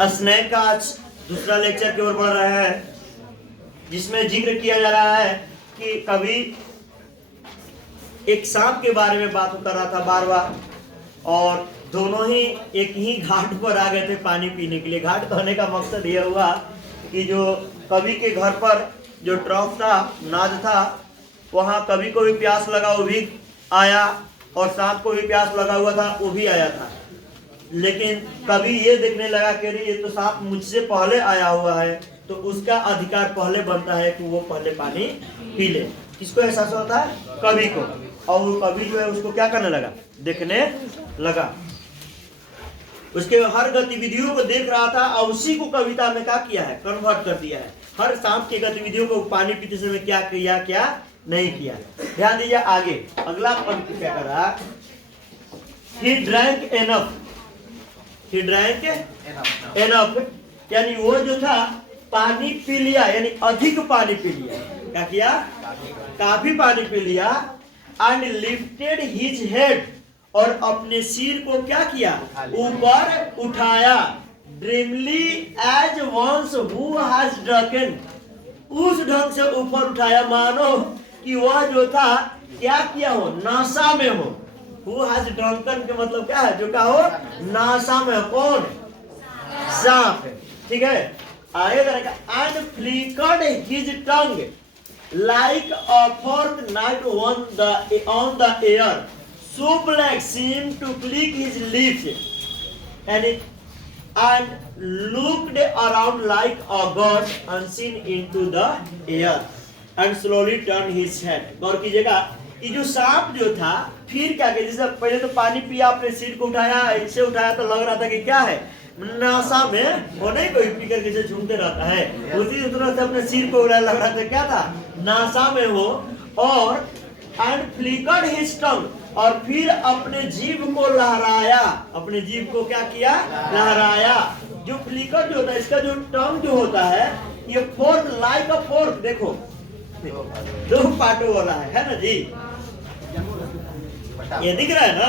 Snake का आज दूसरा लेक्चर की ओर बढ़ रहा है, जिसमें जिक्र किया जा रहा है कि कभी एक सांप के बारे में बात कर रहा था बार बार, और दोनों ही एक ही घाट पर आ गए थे पानी पीने के लिए। घाट कहने का मकसद यह हुआ कि जो कवि के घर पर जो ट्रॉफ था, नाद था, वहाँ कवि को भी प्यास लगा, वो भी आया, और सांप को भी प्यास लगा हुआ था, वो भी आया था। लेकिन कवि ये देखने लगा कि ये तो सांप मुझसे पहले आया हुआ है, तो उसका अधिकार पहले बनता है कि वो पहले पानी पी ले। किसको एहसास होता है? कवि को। और वो कवि जो है उसको क्या करने लगा? देखने लगा, उसके हर गतिविधियों को देख रहा था, और उसी को कविता में क्या किया है? कन्वर्ट कर दिया है। हर सांप की गतिविधियों को पानी पीते समय क्या किया, क्या नहीं किया। ध्यान दीजिए आगे अगला पंक्ति क्या कर रहा? He drank enough, he drank enough, यानी वो जो था पानी पी लिया, यानी अधिक पानी पी लिया। क्या किया? काफी पानी पी लिया। एंड लिफ्टेड हिज हेड, और अपने सिर को क्या किया? ऊपर उठाया। Dreamily as once who has drunken, उस ढंग से ऊपर उठाया मानो कि वह जो था क्या किया हो? नशा में हो। हु हैज ड्रंकन के मतलब क्या है? जो क्या हो? नशा में। कौन? सांप है। ठीक है, आगे करेगा। And flickered his tongue like a fork not on the air, so black seemed to click his lips, and looked around like a god unseen into the air, and slowly turned his head. गौर कीजिएगा, ये जो सांप जो था फिर क्या किया? जैसे पहले तो पानी पिया, अपने सिर को उठाया, इसे उठाया तो लग रहा था कि क्या है? नशा में। वो नहीं कोई पी करके झूमते रहता है, उसी तरह से अपने सिर को उड़ाया, लग रहा था क्या था? नशा में हो। और एंड फ्लिकर्ड हिज टंग, और फिर अपने जीभ को लहराया। अपने जीभ को क्या किया? लहराया। जो फ्लिकर जो होता है, इसका जो टंग जो होता है, ये फोर्क लाइक अ फोर्क, देखो दो पार्टों वाला है ना जी? ये दिख रहा है ना?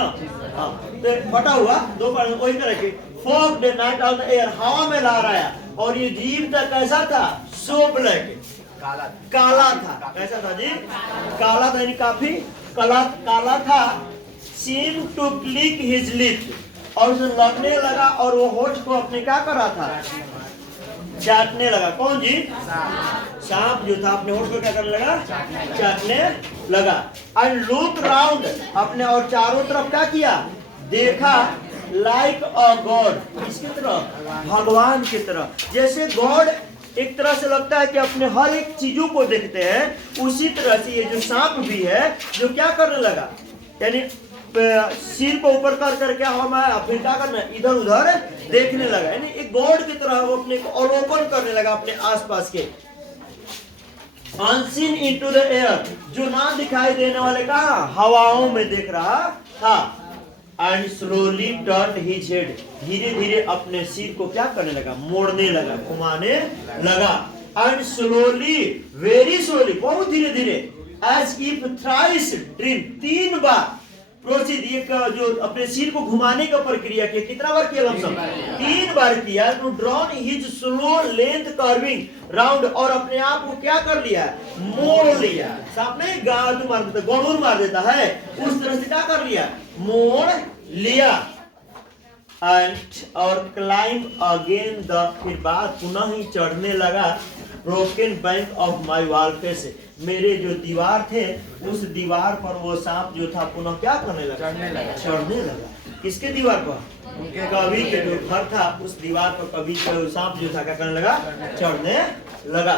हाँ, तो फटा हुआ दो पार्ट, वही तरह की fork day night on the air, हवा में लहराया। और ये जीभ था कैसा था? सो ब्लैक, काला था। कैसा था जी? काला था, यानी काफी काला था। Seem to click his lip, और उसे लगने लगा, और वो होठ को अपने क्या कर रहा था? चाटने लगा। कौन जी? सांप जो था अपने होठ को क्या करने लगा? चाटने लगा। एंड लुक राउंड, अपने और चारों तरफ क्या किया? देखा। लाइक अ गॉड, किसकी तरह? भगवान की तरह। जैसे गॉड एक तरह से लगता है कि अपने हर एक चीजों को देखते हैं, उसी तरह से ये जो सांप भी है, जो क्या करने लगा? यानी सिर को ऊपर कर करके हवा, फिर क्या करना? इधर उधर देखने लगा। यानी एक गॉड की तरह वो अपने को अवलोकन करने लगा अपने आसपास के। अनसीन इनटू द एयर, जो ना दिखाई देने वाले का हवाओं में देख रहा था। And slowly turn his head, धीरे धीरे अपने सिर को क्या करने लगा? मोड़ने लगा, घुमाने लगा। एंड स्लोली, वेरी स्लोली, बहुत धीरे धीरे, एज इफ थ्राइस ड्रीम, 3 बार प्रोसीड, ये जो अपने सिर को घुमाने का प्रक्रिया किया। कितना बार किया? लमसम 3 बार किया। To drawn his slow length curving round, और अपने आप को क्या कर लिया? मोड़ लिया। सांप नहीं गाड़ मार देता, गड़ूर मार देता है, उस तरह से क्या कर लिया? मोड़ लिया। एंड और क्लाइंब अगेन द, फिर बाद पुनः ही चढ़ने लगा। Broken bank of my wall face, मेरे जो दीवार थे उस दीवार पर वो सांप जो था पुनः क्या करने लगा? चढ़ने लगा। किसके दीवार पर? उनके कवि के जो घर था उस दीवार पर कवि का सांप जो था क्या करने लगा? चढ़ने लगा।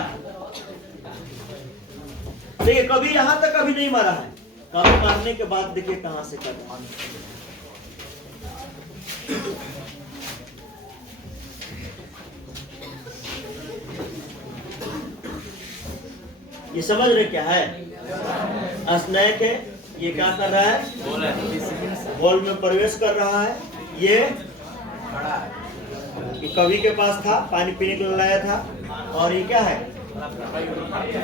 देखिए कभी यहाँ तक कभी नहीं मारा है, कभी मारने के बाद देखिए कहां से कर। ये समझ रहे क्या है? स्नेक है, ये क्या कर रहा है? बॉल में प्रवेश कर रहा है। ये कवि के पास था, पानी पीने के लिए लाया था, और ये क्या है?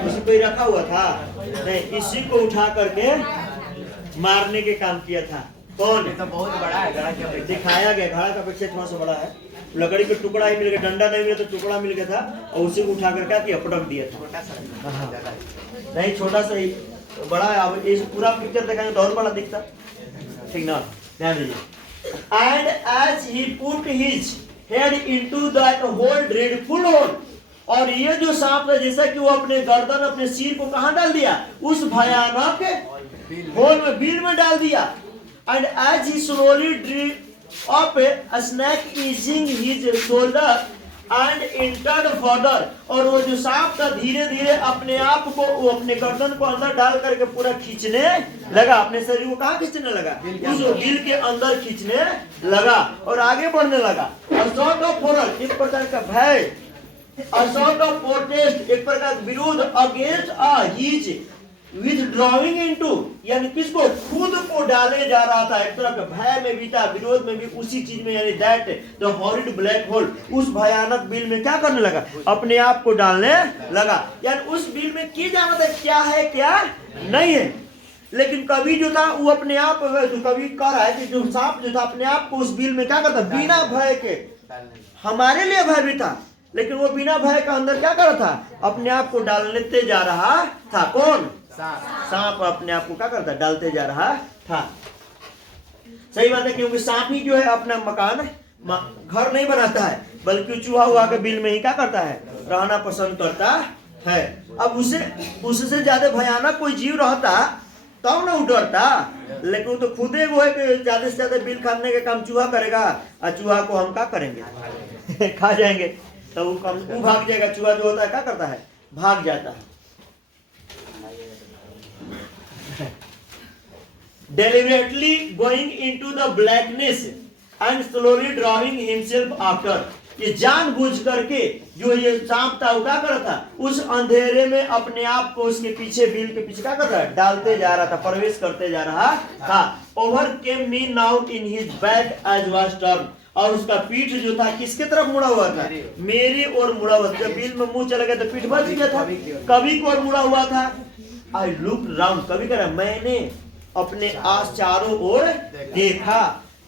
इसी पे रखा हुआ था नहीं, इसी को उठा करके मारने के काम किया था। कौन? तो बहुत बड़ा है, घड़ा क्या दिखाया गया, घड़ा का अपेक्षा थोड़ा सा बड़ा है, लकड़ी का टुकड़ा ही मिल गया, डंडा नहीं मिला तो टुकड़ा मिल गया था, और उसी को उठा कर क्या किया, पटक दिया था। नहीं छोटा सा ही, बड़ा है। अब इस पूरा पिक्चर देखेंगे तो और बड़ा दिखता, ठीक ना, ध्यान दीजिए। And as he put his head into that hole dreadful hole, और ये जो सांप है जैसा कि वो अपने गर्दन अपने सिर को कहां डाल दिया, उस भयानक होल में, बिल में डाल दिया। And as he slowly drew up a snake easing his shoulder and entered further, और वो जो सांप था धीरे धीरे अपने आप को, वो अपने गर्दन को अंदर डाल करके पूरा खींचने लगा, अपने शरीर को कहाँ खींचने लगा, उस दिल के अंदर खींचने लगा और आगे बढ़ने लगा। और सॉर्ट ऑफ होरर, एक प्रकार का भय, सॉर्ट ऑफ प्रोटेस्ट, एक प्रकार का विरोध, अगेंस्ट हिज विथड्रॉइंग इनटू, यानी किसको, खुद को डाले जा रहा था, एक तरह का भय में भी था, विरोध में भी, उसी चीज में, यानी that the horrid black hole, उस भयानक बिल में क्या करने लगा, अपने आप को डालने लगा। यानी उस बिल में की जाना था क्या है क्या नहीं है, लेकिन कभी जो था वो अपने आप, तो कभी कह रहा है कि जो सांप जो था अपने आप को उस बिल में क्या करता, बिना भय के, हमारे लिए भय भी था, लेकिन वो बिना भय का अंदर क्या कर रहा था, अपने आप को डालते जा रहा था। कौन, सांप अपने आप को क्या करता, डालते जा रहा था। सही बात है, क्योंकि सांप ही जो है अपना मकान घर नहीं बनाता है, बल्कि चूहा हुआ के बिल में ही क्या करता है, रहना पसंद करता है। अब उससे ज्यादा भयानक कोई जीव रहता तब ना डरता, लेकिन तो खुदे वो है कि ज्यादा से ज्यादा बिल खाने का काम चूहा करेगा, और चूहा को हम क्या करेंगे, खा जाएंगे, तो वो भाग जाएगा। चूहा जो होता है क्या करता है, भाग जाता है। Deliberately going into the blackness and slowly drawing himself after, ये जानबूझ करके जो ये सांप था वो क्या कर रहा था, उस अंधेरे में अपने आप को उसके पीछे, बिल के पीछे क्या कर रहा है, डालते जा रहा था, प्रवेश करते जा रहा था। Over came me now in his back as was turn, और उसका पीठ जो था किसके तरफ मुड़ा हुआ था, मेरी ओर मुड़ा हुआ था। जब बिल में मुंह चला गया तो पीठ बच गया था, कभी को मुड़ा हुआ था। आई लुक राउंड, कभी कह रहा मैंने अपने आस चारों ओर देखा,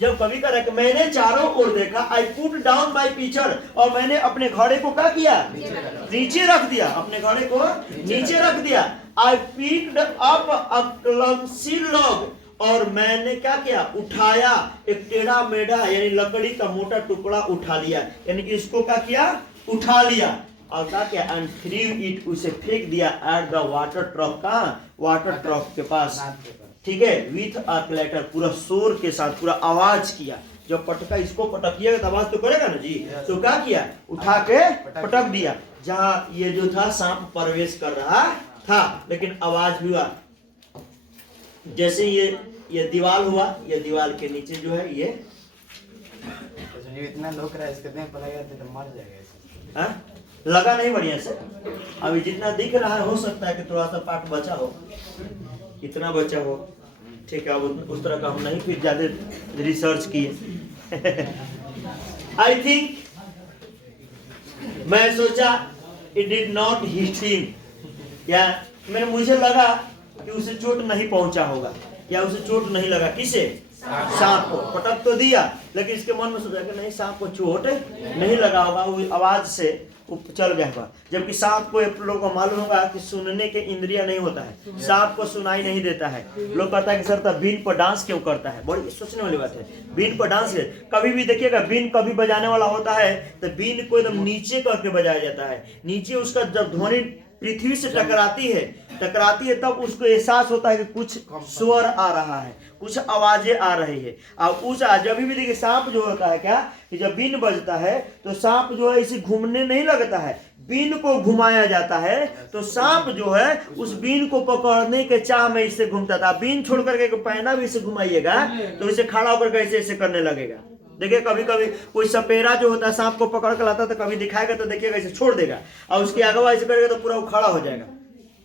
जब कभी कह रहा कि मैंने चारों ओर देखा। I put down my picture, और मैंने अपने घड़े को क्या किया, नीचे रख दिया, अपने घड़े को नीचे रख दिया। I picked up a clumsy log, और मैंने क्या किया, उठाया एक टेढ़ा मेढ़ा यानी लकड़ी का मोटा टुकड़ा उठा लिया, यानी कि इसको क्या किया, उठा लिया, और क्या किया, एंड थ्रू इट, उसे फेंक दिया एट द वाटर ट्रक, कहाँ, वाटर ट्रक के पास, ठीक है, विथ अ क्लैटर, पूरा शोर के साथ, पूरा आवाज किया। जब पटका, इसको पटकिएगा तो आवाज तो करेगा ना जी, तो क्या किया, उठा के पटक दिया जहां ये जो था सांप प्रवेश कर रहा था, लेकिन आवाज भी हुआ। जैसे ये दीवार हुआ, ये दीवार के नीचे जो है ये इतना लोग रहा है, इसके देह पर लगा तो मर जाएगा। लगा नहीं बढ़िया से, अभी जितना दिख रहा है हो सकता है कि थोड़ा सा पार्ट बचा हो, इतना बचा हो, ठीक है। अब उस तरह का हम नहीं फिर ज्यादा रिसर्च किए। आई थिंक, मैं सोचा it did not hit him, या मुझे लगा कि उसे चोट नहीं पहुंचा होगा, या उसे चोट नहीं लगा, किसे, सांप को। पटक तो दिया, लेकिन इसके मन में सोचा कि नहीं सांप को चोट नहीं लगा होगा, वो आवाज से चल गया होगा। जबकि सांप को लोगों को मालूम होगा कि सुनने के इंद्रिया नहीं होता है, सांप को सुनाई नहीं देता है। लोग कहता है कि सर तब बीन पर डांस क्यों करता है, बड़ी सोचने वाली बात है। बीन पर डांस, कभी भी देखिएगा बीन कभी बजाने वाला होता है तो बीन को एकदम नीचे करके बजाया जाता है। नीचे उसका जब ध्वनि पृथ्वी से टकराती है तब उसको एहसास होता है कि कुछ स्वर आ रहा है, कुछ आवाजें आ रही है। और उस जब भी देखिए सांप जो होता है क्या, कि जब बीन बजता है तो सांप जो है इसे घूमने नहीं लगता है, बीन को घुमाया जाता है। तो सांप जो है उस बीन को पकड़ने के चाह में इसे घूमता था। बीन छोड़ करके पैना भी इसे घुमाइएगा तो इसे खड़ा होकर कैसे ऐसे करने लगेगा। देखिए कभी कभी कोई सपेरा जो होता है सांप को पकड़ कर लाता तो कभी दिखाएगा तो देखिएगा ऐसे छोड़ देगा, और उसकी अगवा ऐसे करेगा तो पूरा वो खड़ा हो जाएगा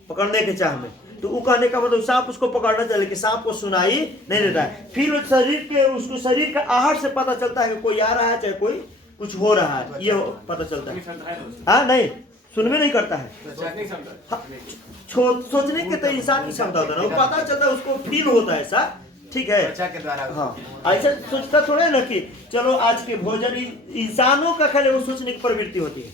पकड़ने के चाह में। तो वो कहने का मतलब सांप उसको पकड़ना चाहिए कि सांप को सुनाई नहीं देता है। फिर उसको शरीर का आहट से पता चलता है कि कोई आ रहा है चाहे कोई कुछ हो रहा है, ये पता चलता है। हाँ नहीं, सुन में नहीं करता है, सोचने के तो इंसान की क्षमता होता है ना, वो पता चलता है, उसको फील होता है ऐसा, ठीक है। त्वचा के द्वारा हाँ, ऐसा सोचता थोड़े ना कि चलो आज के भोजन इंसानों का खाली वो सोचने की प्रवृत्ति होती है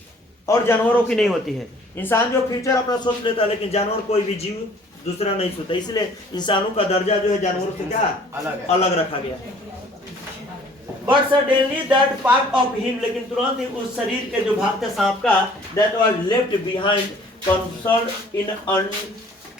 और जानवरों की नहीं होती है। इंसान जो फ्यूचर अपना सोच लेता है, लेकिन जानवर कोई भी जीव दूसरा नहीं सोचता, इसलिए इंसानों का दर्जा जो है जानवरों से क्या अलग रखा गया। But suddenly that part of him, लेकिन तुरंत ही उस शरीर के जो भाग था सांप का, that was left behind concern in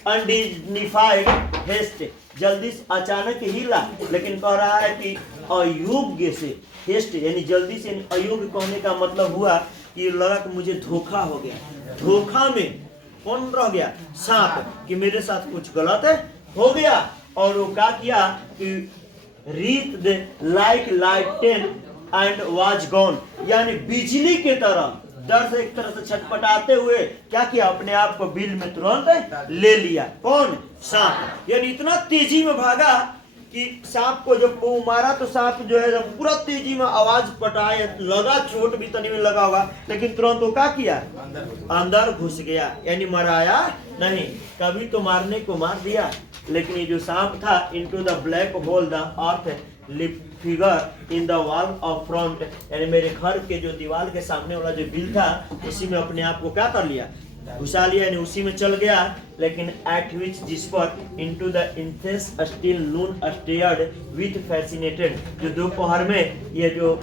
undignified haste, जल्दी से अचानक हिला, लेकिन कह रहा है कि अयोग्य से, हेस्ट यानी जल्दी से, अयोग्य कहने का मतलब हुआ कि लगा कि मुझे धोखा हो गया। धोखा में कौन रह गया? सांप, कि मेरे साथ कुछ गलत है हो गया। और वो क्या किया कि रीत they like lightning and was gone, यानी बिजली के तरह डर से एक तरह से छटपटाते हुए क्या किया? अपने आप को बिल में तुरंत ले लिया। कौन? सांप। यानी इतना तेजी में भागा कि सांप को जब वो मारा तो सांप जो है पूरा तेजी में आवाज पटाए, लगा चोट भी तनी में लगा होगा, लेकिन तुरंत वो क्या किया? अंदर घुस गया, यानी मराया नहीं। कभी तो मारने को मार दिया, लेकिन ये जो सांप था, into the black hole the earth figure in the wall of front, यानी मेरे घर के जो दीवार के सामने वाला जो बिल था, उसी में अपने आप को क्या कर लिया? घुसा लिया, यानी उसी में चल गया। लेकिन एट विच जिस पर into the intense still Noon stared with fascinated, जो दोपहर में ये जो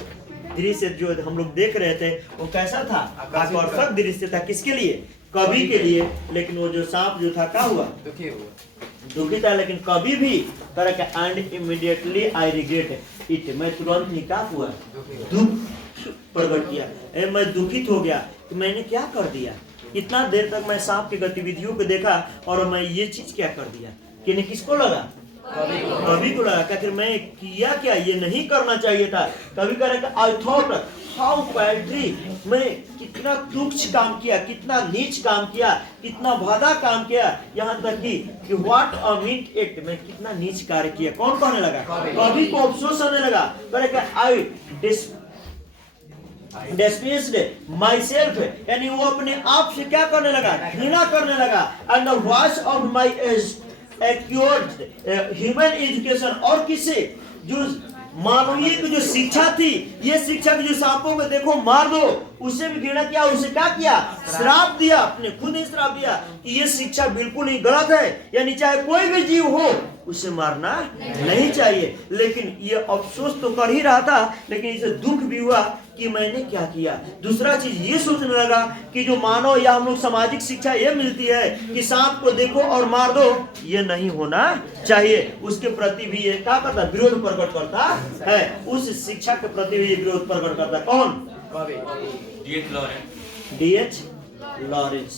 दृश्य जो हम लोग देख रहे थे वो कैसा था? आकर्षक दृश्य था। किसके लिए? कवि के लिए। लेकिन वो जो सांप जो था क्या हुआ? दुखी था। लेकिन कभी भी तरह के and immediately I regret it, मैं तुरंत ही क्या हुआ? दुख प्रकट किया। मैं दुखित हो गया कि मैंने क्या कर दिया। इतना देर तक मैं सांप की गतिविधियों को देखा और मैं ये चीज क्या कर दिया। कि किसको लगा? कवि को लगा कि मैं किया क्या, ये नहीं करना चाहिए था। कवि कह रहा है आई थॉट हाउ पैट्री, मैं कितना तुच्छ काम किया, कितना नीच काम किया, कितना भदा काम किया, यहाँ तक कि व्हाट अ मीट एक्ट, मैं कितना नीच कार्य किया। कौन कहने लगा? कवि को अफसोस होने लगा। कह रहा है आई despised myself, यानी वो अपने आप से क्या करने लगा? घृणा करने लगा। and the voice of my acquired human education, और किसे? जो मानवीय की जो शिक्षा थी, ये शिक्षा की जो सांपों को देखो मार दो, उसे भी घृणा किया। उसे क्या किया? श्राप दिया, अपने खुद ही श्राप दिया कि ये शिक्षा बिल्कुल ही गलत है, यानी चाहे कोई भी जीव हो उसे मारना नहीं चाहिए। लेकिन ये अफसोस तो कर ही रहा था, लेकिन इसे दुख भी हुआ कि मैंने क्या किया। दूसरा चीज ये सोचने लगा कि जो मानव या हम लोग सामाजिक शिक्षा ये मिलती है कि सांप को देखो और मार दो, ये नहीं होना चाहिए। उसके प्रति भी ये क्या करता? विरोध प्रकट करता है। उस शिक्षा के प्रति भी विरोध प्रकट करता। कौन? D.H. लॉरेंस।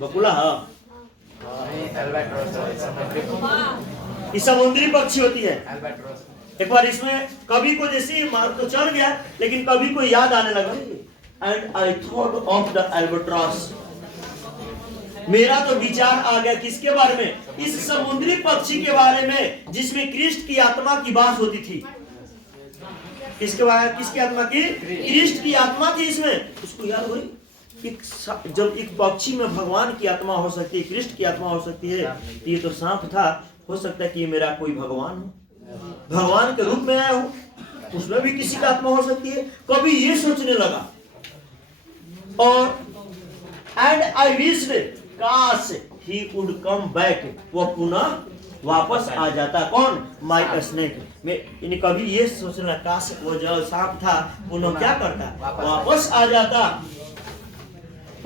बकुला ये समुद्री पक्षी होती है। एक बार इसमें कवि को जैसे ही मार तो चढ़ गया, लेकिन कवि को याद आने लगा and I thought of the albatross, मेरा तो विचार आ गया किसके बारे में? इस समुद्री पक्षी के बारे में जिसमें कृष्ण की आत्मा की बात होती थी। किसके बारे? किसकी आत्मा की? कृष्ण की आत्मा थी इसमें। उसको याद हुई जब एक पक्षी में भगवान की आत्मा हो सकती है, कृष्ण की आत्मा हो सकती है, तो ये तो सांप था। हो सकता है कि मेरा कोई भगवान हो, भगवान के रूप में आया हो, उसमें भी किसी का आत्मा हो सकती है। कभी ये सोचने लगा। और एंड आई विश्ड काश ही वुड कम बैक, वो पुनः वापस आ जाता। कौन? माय स्नेक में। कभी ये सोचने लगा काश वो जो सांप था पुनः क्या करता? वापस आ जाता।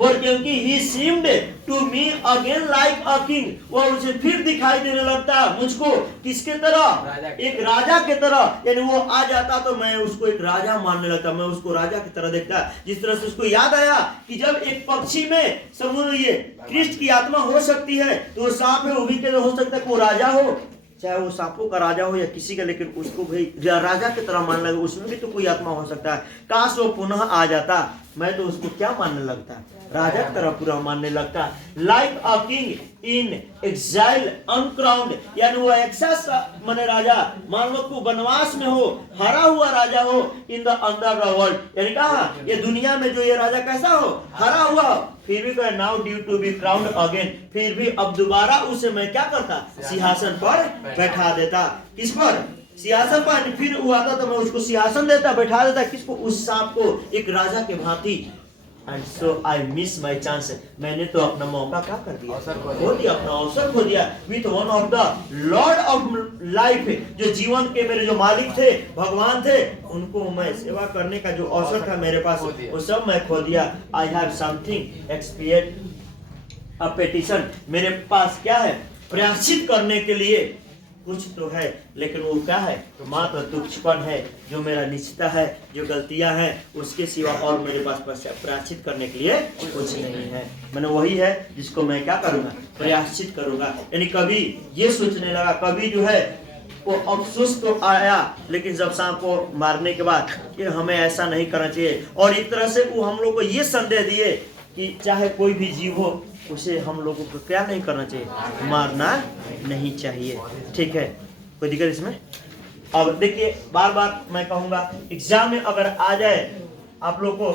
और क्योंकि he seemed to me again like a king, वो मुझे फिर दिखाई देने लगता मुझको किसके तरह? एक राजा के तरह। यानी वो आ जाता तो मैं उसको एक राजा मानने लगता, मैं उसको राजा की तरह देखता। जिस तरह से उसको याद आया कि जब एक पक्षी में समुद्र ये कृष्ण की आत्मा हो सकती है, तो वो सांप है, वो भी हो सकता है कि वो राजा हो, चाहे वो सांपों का राजा हो या किसी का, लेकिन उसको भी राजा की तरह मानने लगा। उसमें भी तो कोई आत्मा हो सकता है। काश वो पुनः आ जाता, मैं तो उसको क्या मानने लगता? राजा की तरह पूरा मानने लगता। Like a king in exile uncrowned, यानी वो एक्सेस माने राजा, मान लो तू वनवास में हो, हरा हुआ राजा हो, in the under the world, यानी कहा ये दुनिया में जो ये राजा कैसा हो, हरा हुआ हो, फिर भी कहे now due to be crowned again, फिर भी अब दोबारा उसे मैं क्या करता, सिंहासन पर बैठा देता। किस पर? सिंहासन पर। फिर वो आता तो मैं उसको सिंहासन देता, बैठा देता, किसको? उस सांप को, एक राजा के भांति। And so I miss my chance, मैंने तो अपना मौका क्या कर दिया, खो दिया, अपना अवसर खो दिया। With one of the Lord of life, जो जीवन के मेरे जो मालिक थे, भगवान थे, उनको मैं सेवा करने का जो अवसर था मेरे पास, वो सब मैं खो दिया। I have something expiate a petition, मेरे पास क्या है, प्रायश्चित करने के लिए कुछ तो है, लेकिन वो क्या है, तो मात्र तुच्छपन है, जो मेरा निश्चिता है, जो गलतियां हैं, उसके सिवा और मेरे पास प्रायश्चित करने के लिए कुछ नहीं है। मैंने वही है जिसको मैं क्या करूंगा, प्रायश्चित करूंगा। यानी कभी ये सोचने लगा, कभी जो है वो अफसोस तो आया, लेकिन जब सांप को मारने के बाद कि हमें ऐसा नहीं करना चाहिए, और एक तरह से वो हम लोग को ये संदेह दिए कि चाहे कोई भी जीव हो, उसे हम लोगों को क्या नहीं करना चाहिए, मारना नहीं चाहिए। ठीक है, कोई दिक्कत इसमें? अब देखिए, बार बार मैं कहूँगा, एग्जाम में अगर आ जाए आप लोग को